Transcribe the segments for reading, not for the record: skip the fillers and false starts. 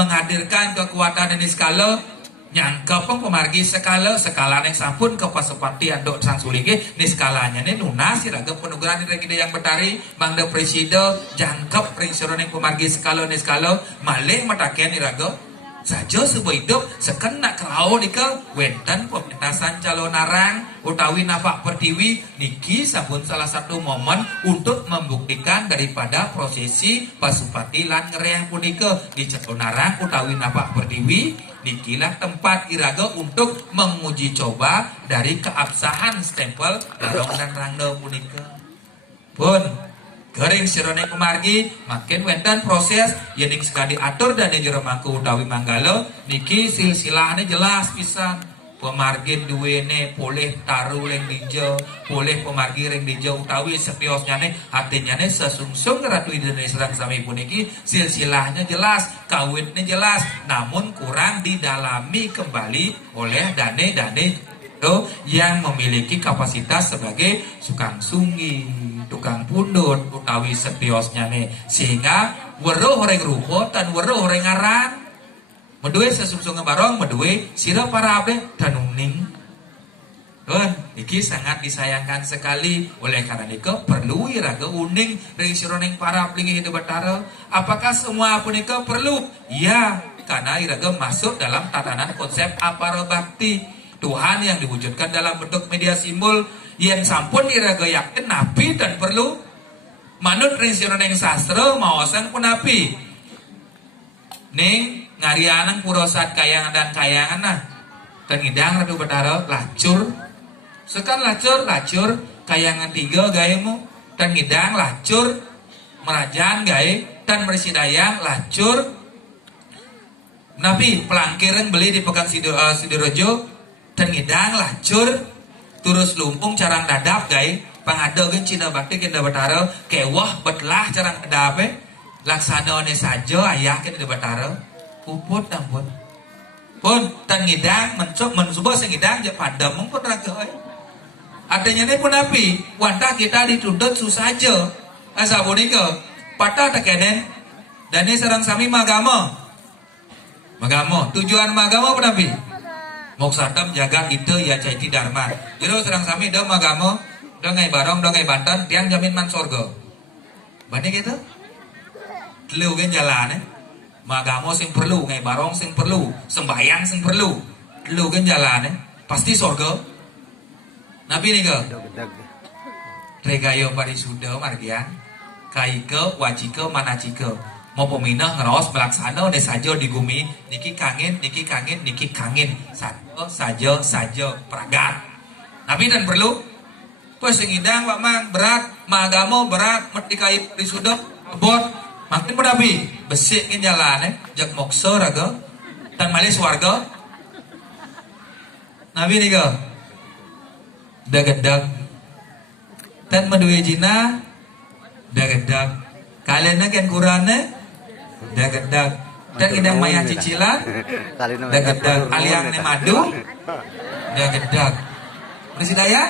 menghadirkan kekuatan ini skala nyangka pun pemargi skala yang sampun ke pasupati andok transulingi ini skalanya ini nunas iraga penugaran ini yang betari mangda presiden jangkep ringsuran yang pemargi skala malih mataken iraga saja sebuah hidup sekena kerau nika wenten pementasan calon narang utawi napak pertiwi niki sabun salah satu momen untuk membuktikan daripada prosesi pasupati lan ngereang punika di calon narang utawi napak pertiwi nikilah tempat iraga untuk menguji coba dari keabsahan stempel larong dan rangda punika pun Gering sirone pemargi makin wenten proses yang sekali atur dan jero mangku utawi manggalo niki silsilahnya jelas pisan pemargi duwene boleh taruh leng dijo boleh pemargi leng dijo utawi sepiosnya nih hatinya nih sesungsung ratu Indonesia serang sami puniki silsilahnya jelas kawinnya jelas namun kurang didalami kembali oleh dane yang memiliki kapasitas sebagai sukang sunggi, tukang pundut, utawi setiosnya nih, sehingga weruh horeng rupo dan weruh horeng aran, medue sesungsung barong, medue sira para abe dan uning. Kan, iki sangat disayangkan sekali oleh karena itu perlu iraga uning ring sironeng para ablingi hidup batara. Apakah semua punika perlu? Ya, karena iraga masuk dalam tatanan konsep aparo bakti. Tuhan yang diwujudkan dalam bentuk media simbol yang sampun iraga yakin nabi dan perlu manut ringsiron yang sastra mawasan pun nabi ning ngarianang purosat kayangan dan kayangan nah tengidang radu betara lacur sekan lacur kayangan 3 gayemu tengidang lacur merajaan gay dan bersidayang lacur nabi pelangkiran beli di pekan Sidorejo tengidang lacur terus lumpung carang dadap gay pangadogen Cina bakti kena batara kewah betlah carang dadap laksana one saja ayah kena batara puput ampun pun tengidang mencoba sengidang je padam pun raga adanya ni pun api wantah kita dituntut susah aja asa bonika patah tekenen dan ini sarang sami magama tujuan magama pun api moksatam jaga itu ya caiti dharma. Jadi serang sami dah magamo, dah ngai barong, dah ngai bantan, tiang jamin man sorga. Bani gitu? Telu kan jalan magamo sing perlu, ngai barong sing perlu, sembahyang sing perlu. Telu kan jalan pasti sorga. Nabi ni ke? Regayo parisuda margian, kaike, wajike, manacike. Mau peminah ngeros melaksana udah saja di bumi niki kangen saja peragat nabi dan perlu pas sengidang pak mang berat magamo berat mertikai disudok abot makin berdabi besikin jalan jak mokso raga dan malis warga nabi nih ga dagedag dan medue jina dagedag kalian kan kurane dagedag dan idang maya cicilan dagedag aliang ne madu dagedag bersidaya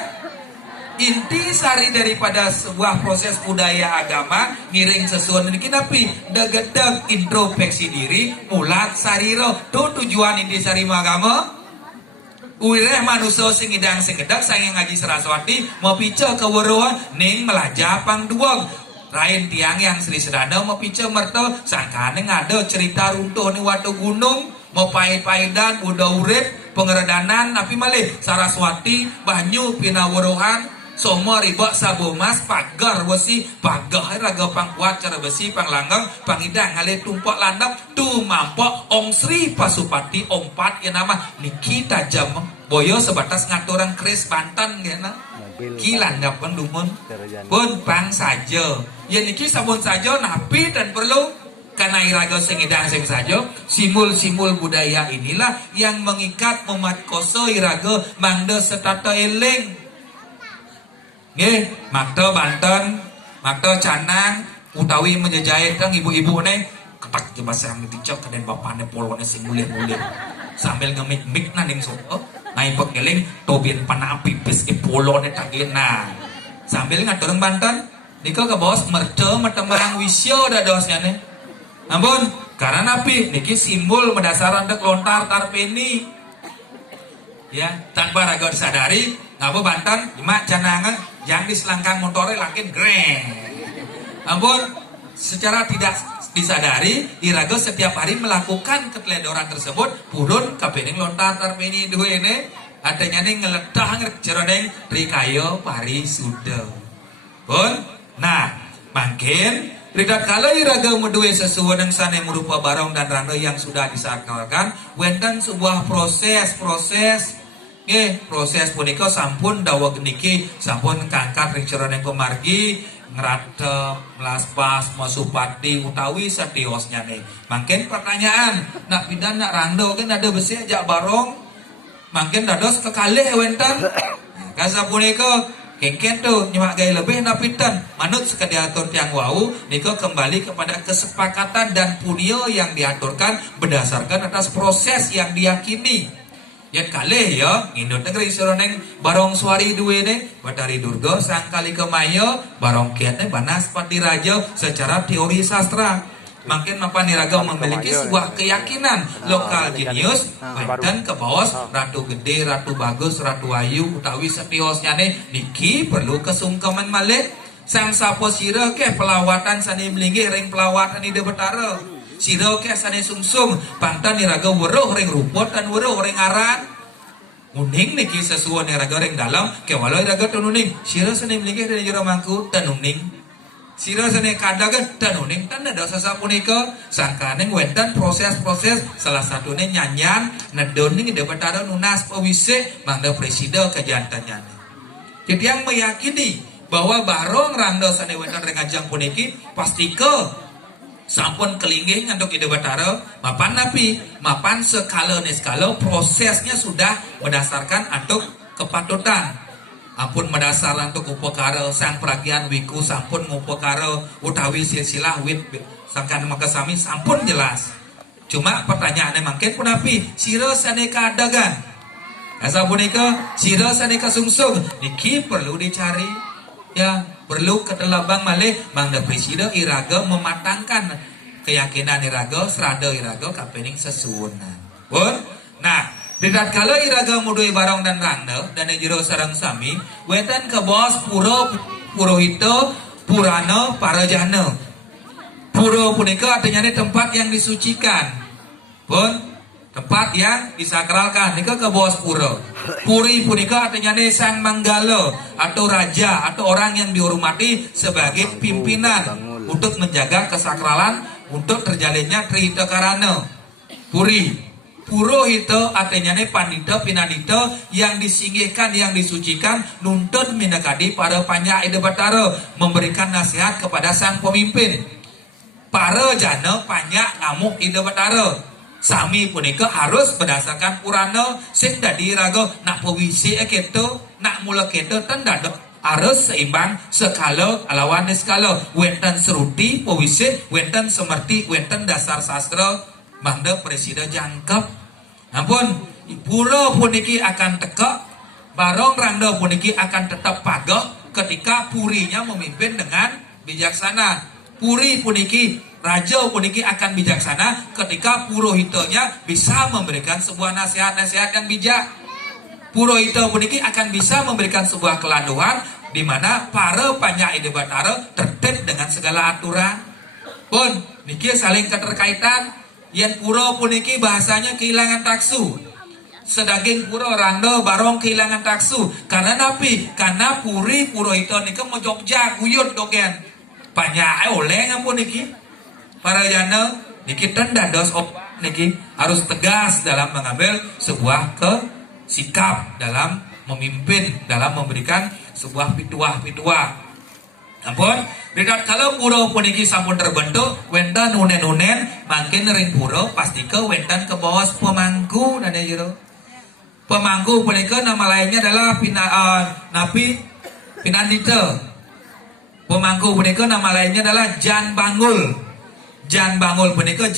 inti sari daripada sebuah proses budaya agama ngiring sesuatu ini tapi dagedag introspeksi diri mulat sariro tuh tujuan inti sari agama uireh manusia sing idang sing gedag sayang ngaji Saraswati mau pica keweruan ning melajah pang duang lain tiang yang Sri Sedana mau pica merto sangkane ngada cerita runtuh ni watu gunung mau pahit-pahitan udah urip pengeredanan tapi malih Saraswati banyu pinawaruhan semua riba sabu mas pagar wesi pagah raga pangkuat cara besi panglanggang pangidang ngalih tumpak landap tu mampok ong Sri Pasupati ompat yang nama niki tajam boyo sebatas ngaturan keris Banten ya na kilan dapat dumun pun pang saja ya niki sabun saja napi dan perlu karena iraga sengidang seng saja simbol-simbol budaya inilah yang mengikat umat koso iraga mangda setata eling nggih makta Banten makta Canang utawi menjejait kang ibu-ibu ne ketak coba serang dicok keden bapane polone sing mulih-mulih sambil ngemik-mik ning sopo naik pengeling tobin panapi pis polone tagena sambil ngatureng Banten nika ke bos merce metemang wisyo da dosnya ne ampun Karena napi niki simbol mendasar andek lontar tarpeni. Ya, tanpa raga disadari, ngapa Banten, cuma canangan yang diselangkang motornya lakin greng. Ampun, secara tidak disadari, iraga setiap hari melakukan keteledoran tersebut, purun kapening lontar tarpeni dua ini, adanya nih ngeledah ngerjeroneng rikayo pari sudah. Pun, nah, makin Ridat kala iraga medue sesuai dengan sana merupa barong dan randa yang sudah disakarkan, wenten sebuah proses punika sampun dawa geniki, sampun kangkat ringceron yang kemargi, ngeratep, melaspas, masupati, utawi setiosnya nih. Makin pertanyaan, nak pidan nak randa kan ada besi aja barong, makin dados kekalih wenten, kasa punika. Kengken tuh nyemak gaya lebih napitan manut sekadiatur tiang wau niko kembali kepada kesepakatan dan punio yang diaturkan berdasarkan atas proses yang diyakini. Yang kali ya ngindut negeri seroneng barong suari duwe ne Batari Durga sang kali kemayo barong kiatnya banas pati raja secara teori sastra. Makin mapan niraga memiliki sebuah keyakinan lokal jenius dan ke bawah ratu gede, ratu bagus, ratu ayu utawi setiosnya nih niki perlu kesungkeman malih sang sapo sira ke pelawatan sani melinggi ring pelawatan ide betara sira ke sani sungsung pantan niraga weruh ring rupot dan weruh ring aran uning niki sesuai niraga ring dalam ke walau niraga tununing sira sani melinggi dari jero mangku tanuning sira sene kadagan dan uning tan ada sasapunika sangkaneng wenten proses-proses salah satunya nyanyian nedon ning debatara nunas pewise mangda presida kejantannya. Jadi yang meyakini bahwa barong randa sane wenten rengajang puniki pastike sampun kelinggih ngantuk ide batara mapan napi mapan skala prosesnya sudah berdasarkan antuk kepatutan. Ampun mendasar untuk upakara sang pragian wiku sampun ngupakara utawi silsilah wit sangkan makasami sampun jelas. Cuma pertanyaannya mungkin punapi sira saneka dagan. Asa punika sira saneka sungsung niki perlu dicari ya perlu ketelabang malih mangda presida iraga mematangkan keyakinan iraga serada iraga kapening sesuwunan. Pun nah Didat kala iraga mudui barong dan randa dan jero sarang sami wetan ke bos purohito purana parajana. Puro punika artinya tempat yang disucikan. Pun tempat yang disakralkan nika ke bos puro. Puri punika artinya sang manggala atau raja atau orang yang dihormati sebagai pimpinan untuk menjaga kesakralan untuk terjalinnya trihita karana. Puri Purohito artinya pandita pinadita yang disinggihkan yang disucikan nuntun minakadi para panya ide batara memberikan nasihat kepada sang pemimpin. Para jana panya ngamuk ide batara. Sami punika harus berdasarkan purana sing dadi raga nak pewisi keto nak mula keto tanda harus seimbang skala alawan skala wenten seruti pewisi wenten semerti wenten dasar sastra mangda presida jangkep. Ampun, pura puniki akan tekak, barong randa puniki akan tetap pagak ketika purinya memimpin dengan bijaksana. Puri puniki, raja puniki akan bijaksana ketika purohitonya bisa memberikan sebuah nasihat-nasihat yang bijak. Purohito puniki akan bisa memberikan sebuah kelanduan di mana para panya ide batara tertib dengan segala aturan. Pun, niki saling keterkaitan. Yang pura puniki bahasanya kehilangan taksu. Sedaging pura randa barong kehilangan taksu. Karena napi, karena puri pura itu nika mau Jogja guyut dogen. Banyak oleh ngampun niki. Para jana niki tenda dos niki harus tegas dalam mengambil sebuah sikap dalam memimpin, dalam memberikan sebuah pituah-pituah. Ampun, didat kalau pura puniki sampun terbentuk, wenten unen-unen, makin ring pura pasti ke wenten ke bawah pemangku dan jero. Pemangku punika nama lainnya adalah napi pinandita. Pemangku punika nama lainnya adalah Jan Bangul. Jan Bangul punika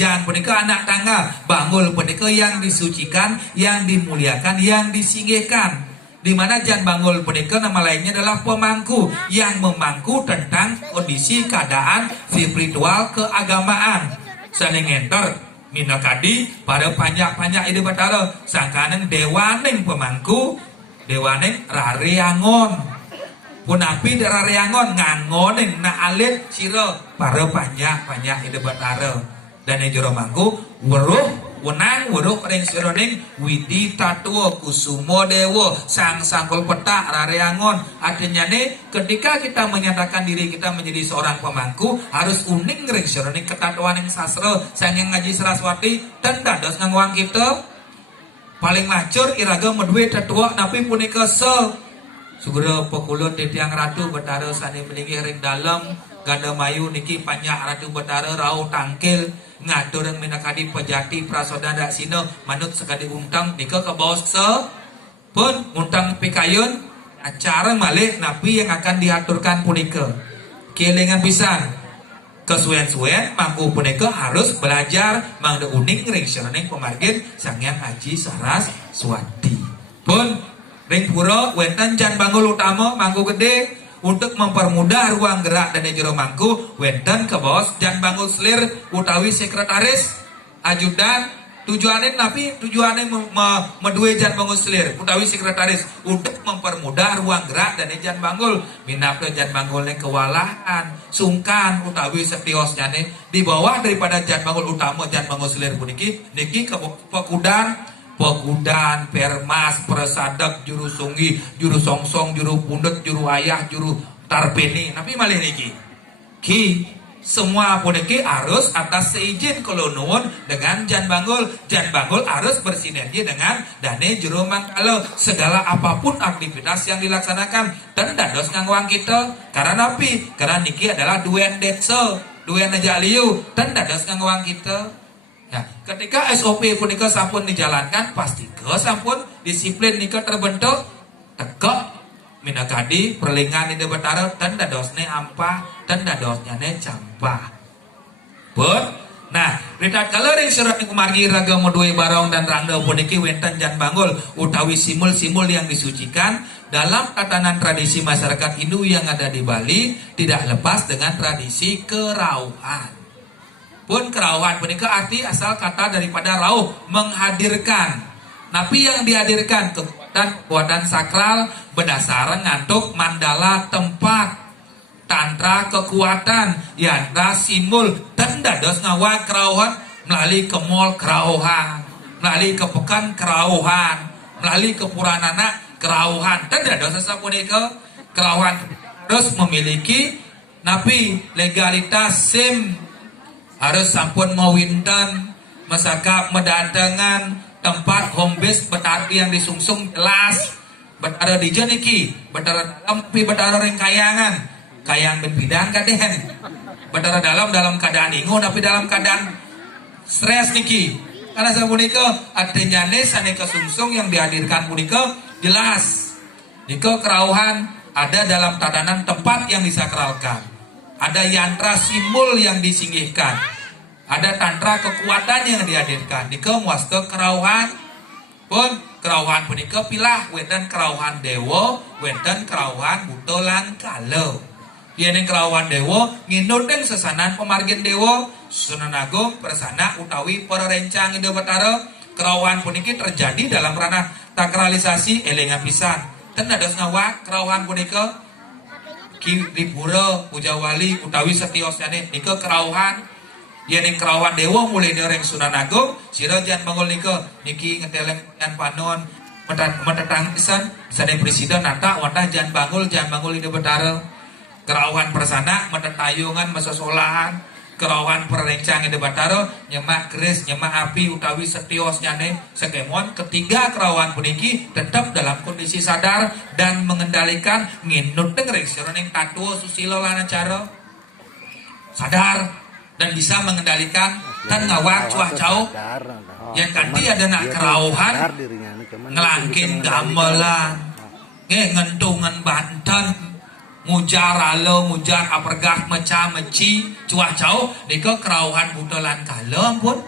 anak tangga. Bangul punika yang disucikan, yang dimuliakan, yang disinggihkan. Di mana Jan Bangul punika nama lainnya adalah pemangku yang memangku tentang kondisi keadaan spiritual keagamaan. saling enter minakadi pada panjak-panjak ide batara sangkaneng dewaneng pemangku dewaneng rareangon punapi rareangon ngangoneng na alit sira para panjak-panjak ide batara dan yang jero mangku weruh wenang weruh ring sironing widi tatuo kusumo dewo sang sangkul petak rareangon. Artinya nih ketika kita menyatakan diri kita menjadi seorang pemangku harus uning ring sironing ketatuan yang sastra sang yang ngaji Saraswati dan dados ngangwang kita paling macur iraga medue tatuo napi punika se sugera pekulun titiang ratu betara sane meninggi ring dalam ganda mayu niki panjak ratu betara rau tangkil ngatur yang minakadi pejati prasodana sino manut sekadi untang nika ke bawah se pun untang pikayun acara malih napi yang akan diaturkan punika kelingan pisan kesuwen-suwen mangku punika harus belajar mangda unik ring syaning pemargin Sanghyang Aji Saraswati pun ring pura wenten jan banggul utama mangku gede untuk mempermudah ruang gerak dan jero mangku wenten ke bawah jan banggul selir utawi sekretaris ajudan tujuannya napi tujuannya medue jan banggul selir utawi sekretaris untuk mempermudah ruang gerak dan jan banggul minapke jan banggul yang kewalahan sungkan utawi setiosnya nih di bawah daripada jan banggul utama jan banggul selir puniki niki ke Pekudan, Permas, Persadak, Juru Sunggi, Juru Songsong, Juru Pundet, Juru Ayah, Juru Tarpeni. Tapi malih niki, semua puniki harus atas seizin kolonuun dengan Jan Banggul. Jan Banggul harus bersinergi dengan Dane Juru Mangkalo. Segala apapun aktivitas yang dilaksanakan dan dados ngangwang kita. Karena napi, karena niki adalah duen detso, duen najaliu dan dados ngangwang kita. Nah, ketika SOP punika sampun dijalankan, pasti ke sampun disiplin nika terbentuk, tegak minakadi perlingan ide betara dan dadosne ampah dan dadosnya ne campah. Pun, nah, rita kalering surat kumargi raga modue barong dan rangga puniki wenten jan banggul utawi simul-simul yang disucikan dalam tatanan tradisi masyarakat Hindu yang ada di Bali tidak lepas dengan tradisi kerauhan. Pun kerauhan punika arti asal kata daripada rauh menghadirkan. Napi yang dihadirkan kekuatan sakral berdasar ngantuk mandala tempat tantra kekuatan yantra simul dan dados ngawa kerauhan melalui ke mall kerauhan melalui ke pekan kerauhan melalui ke puranana kerauhan dan dados sapunika kerauhan terus memiliki napi legalitas SIM harus sampun mawinten masaka mendatangan tempat home base betari yang disungsung jelas betara di jeniki betara dalam pi betara ring kayangan kayang ben bidang kadehen betara dalam keadaan ingun tapi dalam keadaan stres niki karena sapunika artinya sane kesungsung yang dihadirkan punika jelas nika kerauhan ada dalam tatanan tempat yang disakralkan. Ada yantra simul yang disinggihkan. Ada tantra kekuatan yang dihadirkan. Nika muaska kerauhan pun kerauhan punika pilah wenten kerauhan dewa, wenten kerauhan butolan kalau. Yen kerauhan dewa nginuten sesanan pemargin dewa Sunan Agung persana utawi para rencang Ida Batara. Kerauhan puniki terjadi dalam ranah takralisasi elengan pisan. Dan dados ngawa kerauhan punika Ki Ripura Pujawali utawi setiosane nika kerauhan yen kerauhan dewa mulai dereng Sunan Agung sira jan banggul nika niki ngeteleng yan panon metetang pisan sane presiden nata watah jan banggul Ida Batara kerauhan persana metetayungan mesosolahan kerauhan perencang Ida Batara nyemak keris nyemak api utawi setiosane sekemon ketiga kerauhan puniki tetap dalam kondisi sadar dan mengendalikan nginut dengerik seroning tatuo susilo lana cara sadar dan bisa mengendalikan dan ngawak cuah jauh yang kanti ada nak kerauhan ngelangkin gamelan ngentungan banten mujar alo mujar apergah meca meci cuah jauh nika kerauhan butolan kalem pun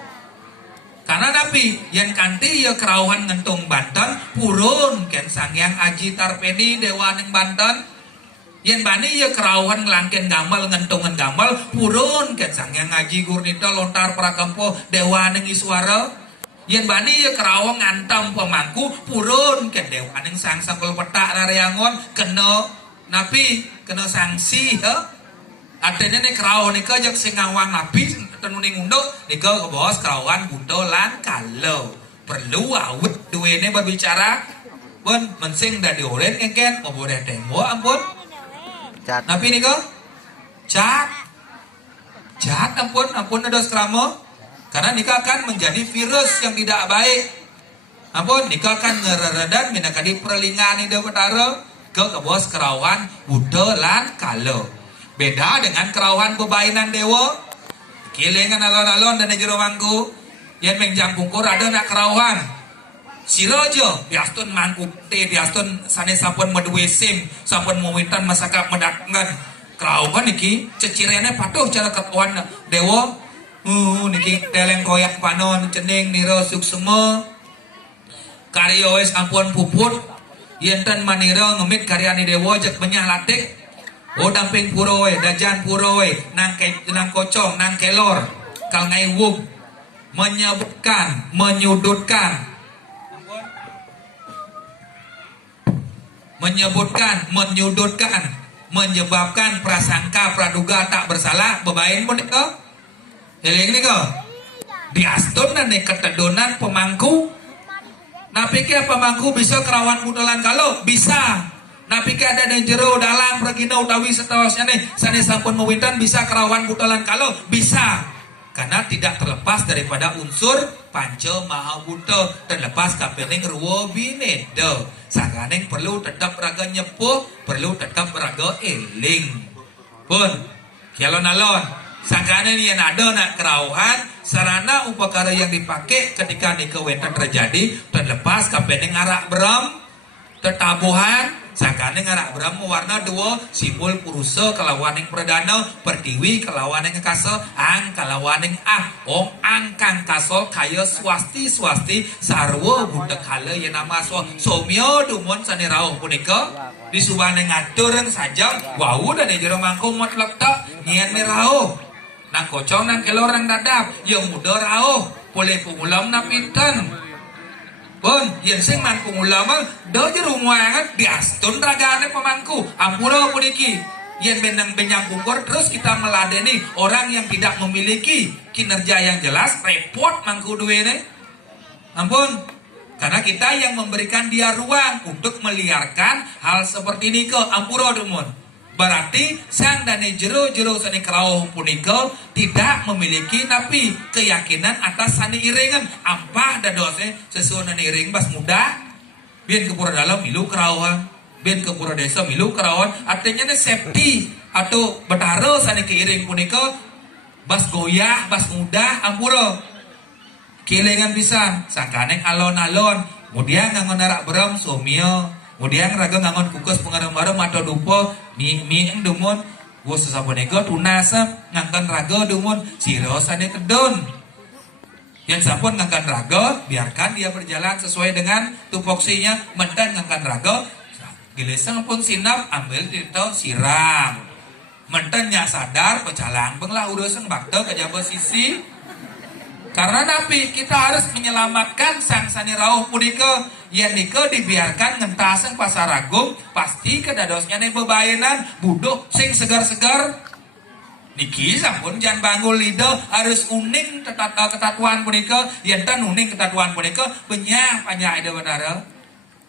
karena napi yang kanti ya kerauhan ngentung Banten purun ken Sanghyang Aji Tarpeni Dewa ning Banten Yen bani ya kerauhan ngelangken gamal ngentungan gamal purun ket sang yang ngaji gurnita lontar prakampo dewa ning iswara. Yen bani ya kerawang ngantam pemangku purun ket dewa ning sang sakul petak rareangon kena napi kena sanksi he. Artinya nih kerauh nika jak sing ngawang napi tenuning unduk nika kebos kerauhan buto lan kalau perlu awet duwene berbicara pun mensing dari oren kengken mau boleh temo ampun. Cat. Napi nih kok? Cat ampun ada kramo. Karena nikah akan menjadi virus yang tidak baik. Ampun, nikah akan ngereredan minakadi perlingan ini betara ke kebos kerawan buta lan kalo. Beda dengan kerawan bebainan dewa. Kilengan alon-alon dan jero mangku. Yang mengjangkungkur ada nak kerawan. Sirojo biastun mangku te biastun sanes sampun medue sim sampun mawitan masakap medakengan kerawan niki cecirene patuh cara kekuan dewa niki teleng koyak panon cening niro suksema karyo wis ampun puput yenten manira ngemit karyani dewa jek menyah latik damping puro we dajan puro we nang kocong nang kelor kal ngai wug menyebutkan menyudutkan menyudutkan, menyebabkan prasangka praduga tak bersalah bebain pun itu. Eling niko. Diastun dan ketedonan pemangku. Napikir pemangku bisa kerawan budolan kalau bisa. Napikir ada yang jero dalam regina utawi seterusnya nih. Sane sampun mewintan bisa kerawan budolan kalau bisa. Karena tidak terlepas daripada unsur panca maha buta terlepas kapening ruwo binedo sanganeng perlu tetap raga nyepuh perlu tetap raga eling pun kialon-alon sanganeng yang ada nak kerauhan sarana upakara yang dipakai ketika nikewetan terjadi terlepas kapening arak beram tetabuhan sakane ngarak Brahma warna dua simbol purusa kalawaning perdana pertiwi kalawaning kasa ang kalawaning om angkang kaso kaya swasti sarwa budak kala yang nama somyo dumon sane rauh punika disubane ngatureng saja wau dan jero mangko mot lektak nyen rauh nang kocong nang kelor nang dadap yang muda rauh boleh pengulam na pinten pun yang sing mangku ulama do jero muangan diastun ragane pemangku ampura puniki yen benang benyang bungkur terus kita meladeni orang yang tidak memiliki kinerja yang jelas repot mangku duwene ampun karena kita yang memberikan dia ruang untuk meliarkan hal seperti ini ke ampura dumun berarti sang dane jero sani kerauh punika tidak memiliki napi keyakinan atas sani iringan ampah dadose sesuatu nani iring bas muda biar kepura dalam milu kerauhan biar kepura desa milu kerauhan artinya ne safety atau betara sani keiring punika bas goyah bas muda ampura kilengan pisan sangkaneng alon-alon kemudian ngangon narak beram somio kemudian raga ngangon kukus pengarem-arem atau dupo mi dumon gua sesapunega tunasa ngangkan raga dumon sirosane kedon yang sampun ngangkan raga biarkan dia berjalan sesuai dengan tupoksinya mendan ngangkan raga gilesang pun sinap ambil ditau siram mendan nya sadar pecalang benglah urusan bakte kejaba sisi karena napi kita harus menyelamatkan sang sani rauh punika yang nika dibiarkan ngentasen pasar agung pasti kedadosnya nih bebayanan budok sing segar-segar niki sampun jangan bangun lidah harus uning ketatuan punika yang tan uning ketatuan punika penyah ada benar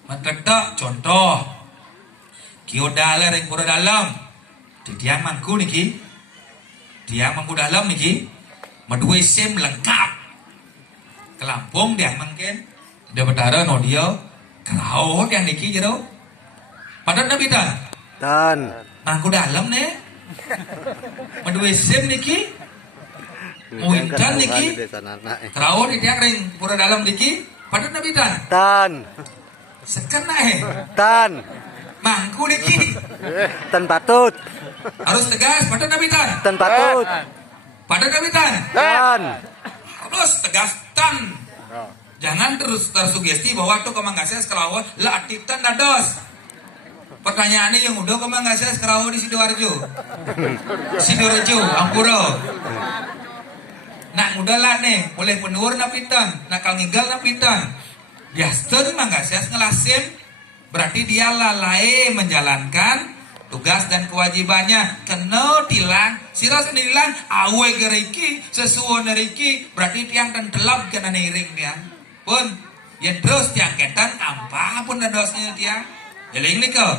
mentedak contoh kiodaler yang pura dalam di tiang mangku niki tiang mangku dalam niki madue sim lengkap kelampung dia mungkin dia betara no dia kerauh yang niki jero padat nabi tan mangku dalam ne madue sim niki muintan niki kerauh di tiang ring pura dalam niki padat nabi tan sekena tan mangku niki tan patut harus tegas padat nabi tan patut padat nabi tan harus tegas tan jangan terus tersugesti bahwa tuh kemanggasnya sekelawa latitan dados Pertanyaannya yang udah kemang nggak saya sekarang di Sidoarjo. Sidoarjo, Ampuro. Nak muda lah nih, boleh penur napitan, nakal ngigal napitan. Biasa mah nggak saya ngelasin, berarti dia lalai menjalankan tugas dan kewajibannya. Kena tilang, sira sendiri lang, awe geriki, sesuai neriki, berarti tiang dan telap kena niring dia. Pun, yang terus tiang ketan, apa pun dosnya tiang. Jeling nih kau.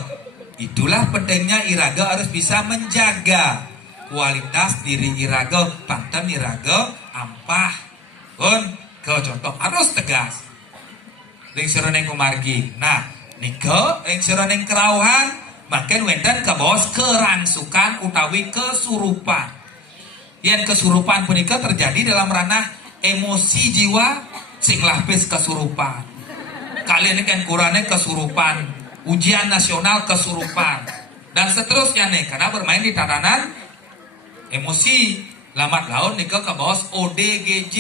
Itulah pentingnya iraga harus bisa menjaga kualitas diri iraga, pantan iraga, ampah. Pun, kau contoh harus tegas. Ring seroneng kumargi. Nah, niko ring seroneng kerauhan, makin wenten ke bos kerangsukan utawi kesurupan. Yang kesurupan punika terjadi dalam ranah emosi jiwa sing lapis kesurupan. Kalian ini kan kurangnya kesurupan. Ujian nasional kesurupan dan seterusnya nih karena bermain di tatanan emosi lambat laun nih ke bawah ODGJ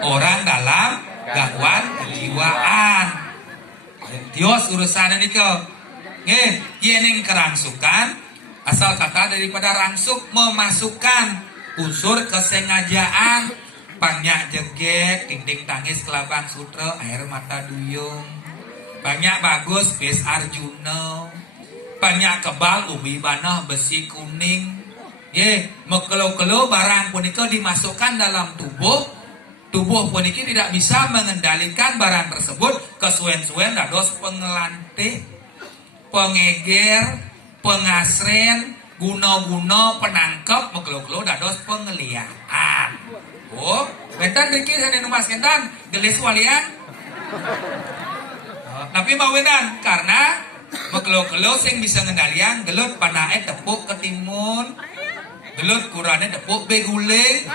orang dalam gangguan kejiwaan. Dios urusan nih ke yang kerangsukan asal kata daripada rangsuk memasukkan unsur kesengajaan banyak jeget ting tangis kelabang sutra air mata duyung. Banyak bagus bis Arjuna, banyak kebal ubi banah besi kuning. Mekelo-kelo barang punika dimasukkan dalam tubuh. Tubuh puniki tidak bisa mengendalikan barang tersebut. Kesuwen-suwen dados pengelantik, pengeger, pengasren, guna-guna, penangkep, mekelo-kelo dados pengeliaan. Oh, bentar dikit saya numas kentan, gelis walian. Tapi mawenan karena mekelo-kelo sing bisa ngendalian gelut panae tepuk ketimun, gelut kurane tepuk beguling,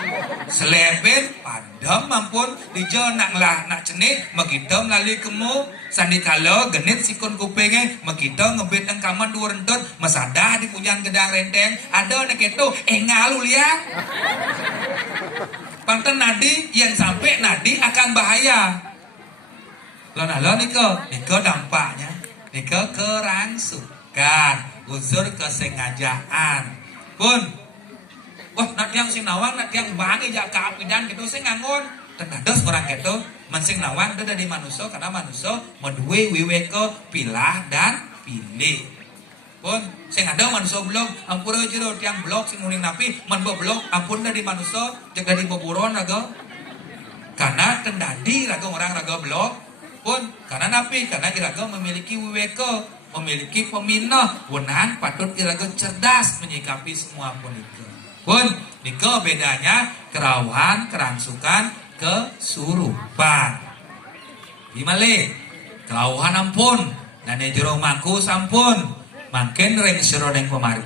seleben padam mampun dijo nak lah nak cenik megito melalui kemu sandi kalo genit sikun kupenge megito ngebit ang kaman dua rentut mesadah di pujan gedang renteng ada nek itu ngalu ya. Panten nadi yang sampai nadi akan bahaya. Lalu niko dampaknya, niko kerangsukan, unsur kesengajaan. Pun, wah nak yang sing nawang, nak yang bangi jak keapidan gitu, sing ngangun. Tenados orang gitu, mensing nawang itu dari manusia karena manusia medue wiweko pilah dan pilih. Pun, sing ada manusia blok, ampura jero tiang blok sing muning napi, menbo blok, ampun dari manusia, jaga di boburon raga. Karena tendadi raga orang raga blok. Pun karena napi karena iraga memiliki wiweko, memiliki peminah, wenan patut iraga cerdas menyikapi semua pun itu. Pun niko bedanya kerauhan, kerangsukan, kesurupan. Gimale kerauhan ampun dan jero mangku sampun, makin ring serodeng pemargi.